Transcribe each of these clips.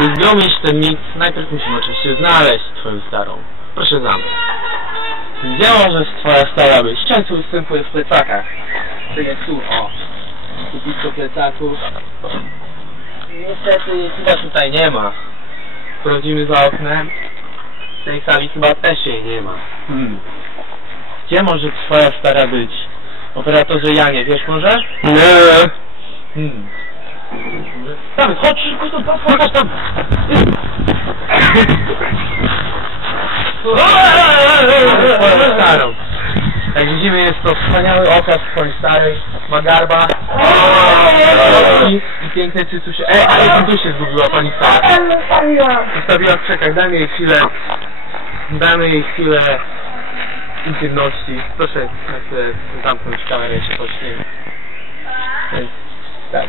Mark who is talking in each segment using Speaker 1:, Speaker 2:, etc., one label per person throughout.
Speaker 1: Aby zgromić ten mit, najpierw musimy oczywiście znaleźć twoją starą. Proszę za mną. Gdzie możesz twoja stara być? Często występuje w plecakach. Tak jak tu, o. Tu blisko plecaków. Niestety chyba tutaj nie ma. Sprawdzimy za oknem. W tej sali chyba też jej nie ma. Hmm. Gdzie może twoja stara być? Operatorze Janie, wiesz może?
Speaker 2: Nie.
Speaker 1: Hmm. Tam, chodź szybko tam, chodź. Twoją starą. Jak widzimy jest to wspaniały okaz twojej starej, ma garba i, i piękne cycusie. Ej, ale tu się zgubiła pani stara. Zostawiła w krzakach, dajmy jej chwilę, damy jej chwilę intymności. Proszę na zamknąć kamerę i się pośmiech. Więc, tak.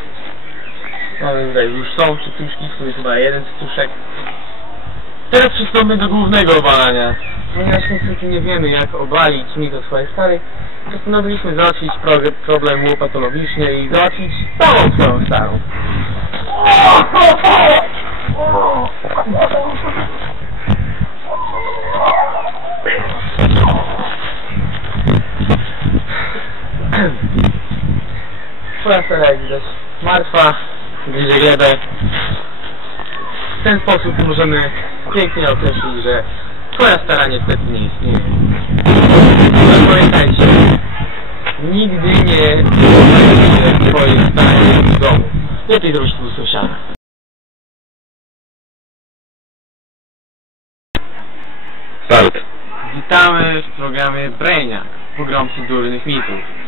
Speaker 1: Mamy tutaj już są cycuszki, tu jest chyba jeden cycuszek. Teraz przystąpmy do głównego obalania. Ponieważ niestety nie wiemy jak obalić swojej starej, postanowiliśmy załatwić pro- problem łopatologicznie i załatwić całą swoją starą. Twoja stara jak widać martwa, gryzie glebę. W ten sposób możemy pięknie określić, że twoja stara niestety nie istnieje. Ale pamiętajcie, nigdy nie zostawiajcie twojej starej w domu. Lepiej zrobić to u sąsiada.
Speaker 2: Start.
Speaker 1: Witamy w programie Brainiac, pogromcy durnych mitów.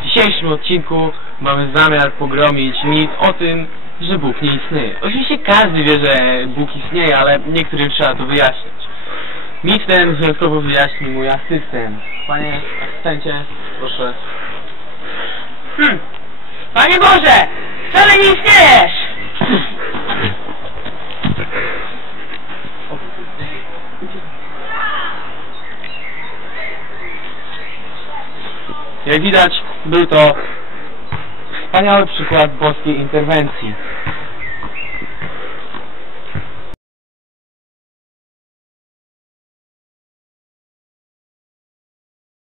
Speaker 1: W dzisiejszym odcinku mamy zamiar pogromić mit o tym, że Bóg nie istnieje. Oczywiście każdy wie, że Bóg istnieje, ale niektórym trzeba to wyjaśnić. Mit ten wyjątkowo wyjaśni mój asystent. Panie asystencie, proszę.
Speaker 3: Hmm. Panie Boże! Wcale nie istniejesz!
Speaker 1: Jak widać, był to wspaniały przykład boskiej interwencji.